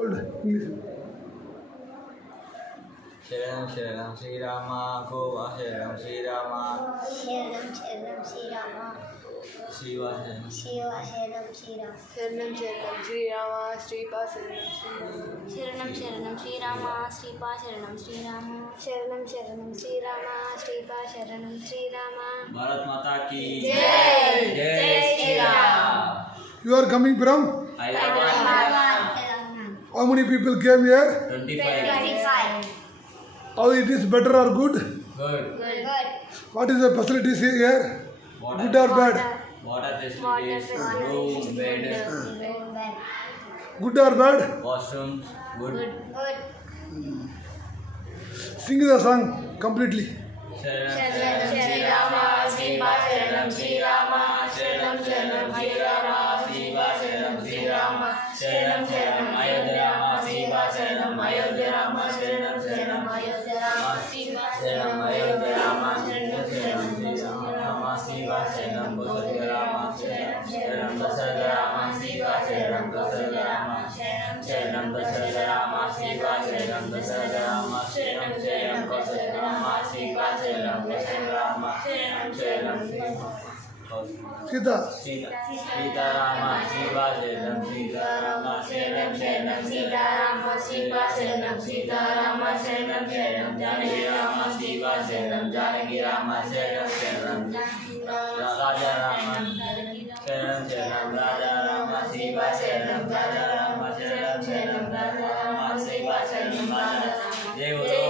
Old English. Sharanam Sharanam Sri Rama Gova Sharanam Sri Rama Sharanam Sharanam Sri Rama Shiva Sharanam Shiva Sharanam Sri Rama Sharanam Sharanam Sri Rama Sripa Sharanam Sri Rama Sharanam Sharanam Sri Rama Sripa Sharanam Sri Rama Sharanam Sharanam Sri Rama Sripa Sharanam Sri Rama Bharat Mata ki Jai Jai Shri Ram. You are coming from? How many people came here? 25. How it is better or good? Good. What is the facilities here? Water. Good or bad? Water facilities, room, bed, Good or bad? washrooms, good. Sing the song completely. Sharanam Sri Rama Shiva Sharanam Sri Rama Sharanam Sharanam Sri Rama Shiva Sharanam Sri Rama Sharanam Sharanam Ayodhya Rama Shiva Sharanam Ayodhya Rama Sharanam Sharanam Ayodhya Rama Shiva Sharanam Ayodhya Rama Sharanam Sharanam Sri Rama Shiva Sharanam Goswami Rama Sharanam Dasartha Rama Shiva Sharanam Dasartha Rama Sharanam Dasartha Rama Shiva Sharanam Dasartha Rama Sharanam Sharanam Goswami Rama Shiva Sharanam Goswami Rama Sharanam Sita. Sita Rama Shiva Sharanam Sita Rama Sharanam Sharanam Sita Rama Shiva Sharanam Sita Rama Sharanam Sharanam Janaki Rama Shiva Sharanam Janaki Rama Sharanam Sharanam Raja Rama Sharanam Sharanam Raja Rama Shiva Sharanam Raja Rama Sharanam Sharanam Raja Rama Shiva Sharanam Jai Bolo